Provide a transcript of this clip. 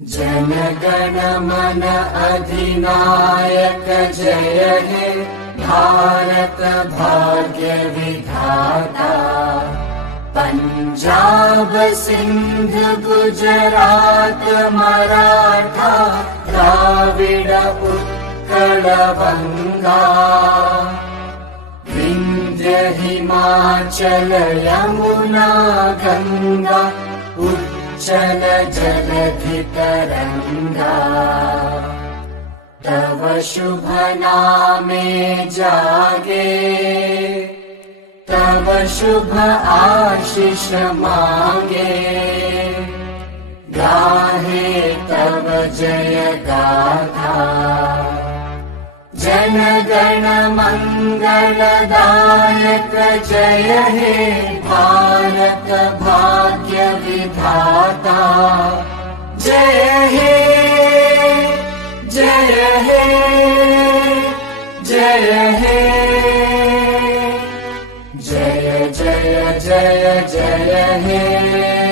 जन गण मन अधिनायक जय हे भारत भाग्य विधाता। पंजाब सिंध गुजरात मराठा द्राविड उत्कल बंगा। विंध्य हिमाचल यमुना गंगा उच्चल जलधि तरंगा। तव शुभ नामे जागे तव शुभ आशीष मांगे। गाहे तव जय गाथा जन गण मंगलदायक जय हे भारत भाग्य विधाता। जय हे जय हे जय हे जय जय जय जय हे।